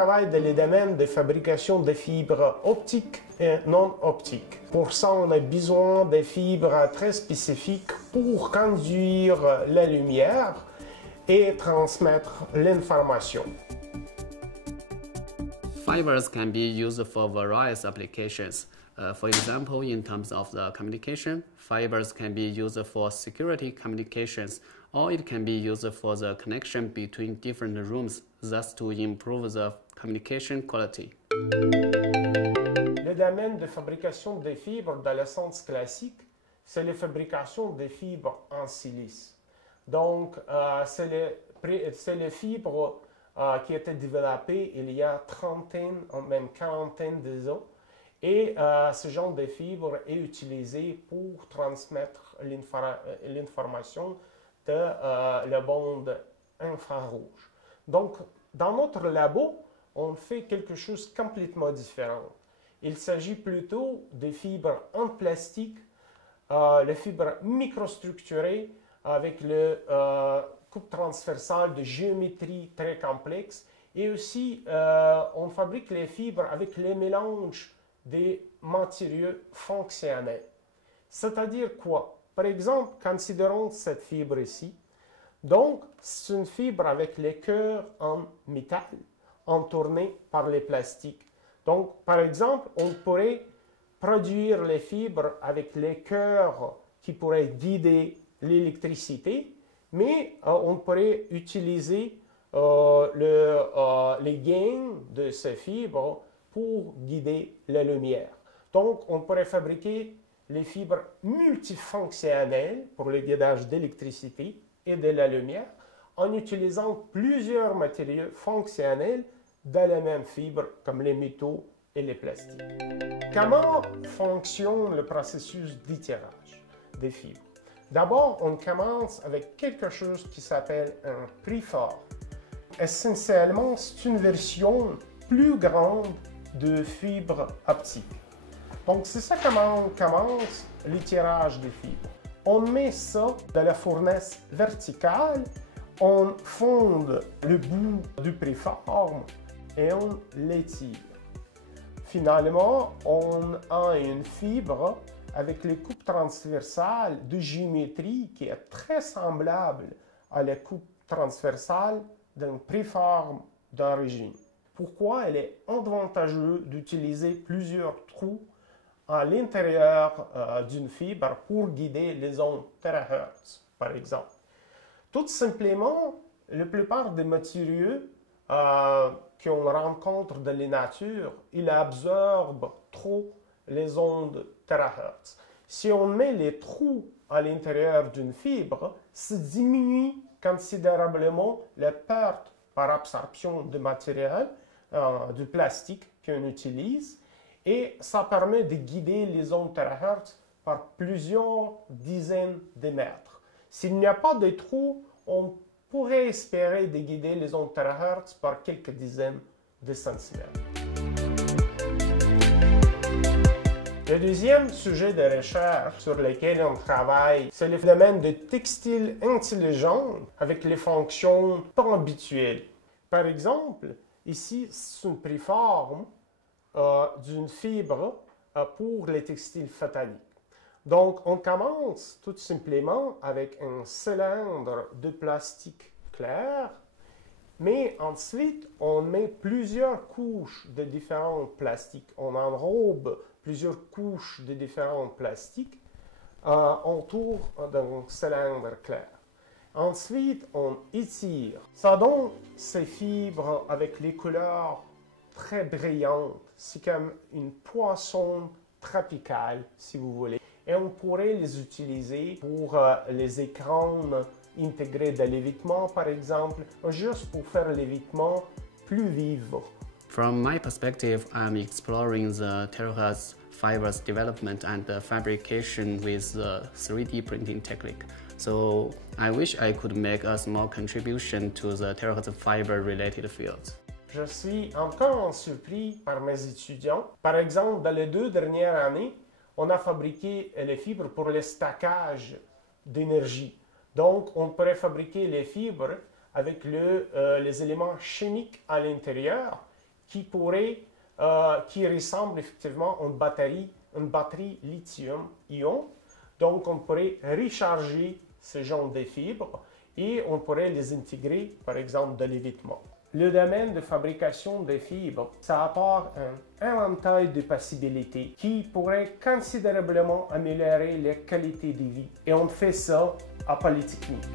travaille dans les domaines de fabrication de fibres optiques et non optiques. Pour ça, on a besoin de fibres très spécifiques pour conduire la lumière et transmettre l'information. Fibers can be used for various applications. For example, in terms of the communication, fibers can be used for security communications, or it can be used for the connection between different rooms, thus to improve the communication quality. Le domaine de fabrication des fibres dans le sens classique, c'est la fabrication des fibres en silice. Donc, c'est les fibres qui étaient développées il y a trentaine, même quarantaine d'années. Et ce genre de fibre est utilisé pour transmettre l'information de la bande infrarouge. Donc, dans notre labo, on fait quelque chose de complètement différent. Il s'agit plutôt de fibres en plastique, les fibres microstructurées avec le coupe transversale de géométrie très complexe. Et aussi, on fabrique les fibres avec les mélanges des matériaux fonctionnels. C'est-à-dire quoi? Par exemple, considérons cette fibre ici. Donc, c'est une fibre avec les cœurs en métal entournés par les plastiques. Donc, par exemple, on pourrait produire les fibres avec les cœurs qui pourraient guider l'électricité, mais on pourrait utiliser les gains de ces fibres pour guider la lumière. Donc, on pourrait fabriquer les fibres multifonctionnelles pour le guidage d'électricité et de la lumière en utilisant plusieurs matériaux fonctionnels dans la même fibre, comme les métaux et les plastiques. Comment fonctionne le processus d'étirage des fibres? D'abord, on commence avec quelque chose qui s'appelle un preform. Essentiellement, c'est une version plus grande de fibres optiques. Donc, c'est ça comment on commence l'étirage des fibres. On met ça dans la fournaise verticale, on fonde le bout du préforme et on l'étire. Finalement, on a une fibre avec les coupes transversales de géométrie qui est très semblable à la coupe transversale d'un préforme d'origine. Pourquoi il est avantageux d'utiliser plusieurs trous à l'intérieur d'une fibre pour guider les ondes terahertz, par exemple. Tout simplement, la plupart des matériaux qu'on rencontre dans la nature, ils absorbent trop les ondes terahertz. Si on met les trous à l'intérieur d'une fibre, ça diminue considérablement la perte par absorption de matériel, du plastique qu'on utilise, et ça permet de guider les ondes terahertz par plusieurs dizaines de mètres. S'il n'y a pas de trous, on pourrait espérer de guider les ondes terahertz par quelques dizaines de centimètres. Le deuxième sujet de recherche sur lequel on travaille, c'est le domaine de textiles intelligents avec les fonctions pas habituelles. Par exemple, ici, c'est une préforme d'une fibre pour les textiles photoniques. Donc, on commence tout simplement avec un cylindre de plastique clair, mais ensuite, on met plusieurs couches de différents plastiques. On enrobe plusieurs couches de différents plastiques autour d'un cylindre clair. Ensuite, on étire. Ça donne ces fibres avec les couleurs très brillantes. C'est comme une poisson tropicale, si vous voulez. Et on pourrait les utiliser pour les écrans intégrés de l'évitement, par exemple, juste pour faire l'évitement plus vivre. From my perspective, I'm exploring the terahertz fibers development and fabrication with the 3D printing technique. So I wish I could make a small contribution to the terahertz fiber related fields. Je suis encore surpris par mes étudiants. Par exemple, dans les 2 dernières années, on a fabriqué les fibres pour le stockage d'énergie. Donc, on pourrait fabriquer les fibres avec les éléments chimiques à l'intérieur qui ressemble effectivement à une batterie lithium-ion. Donc, on pourrait recharger ce genre de fibres et on pourrait les intégrer, par exemple, de l'évitement. Le domaine de fabrication des fibres, ça apporte un éventail de possibilités qui pourrait considérablement améliorer la qualité de vie. Et on fait ça à Polytechnique.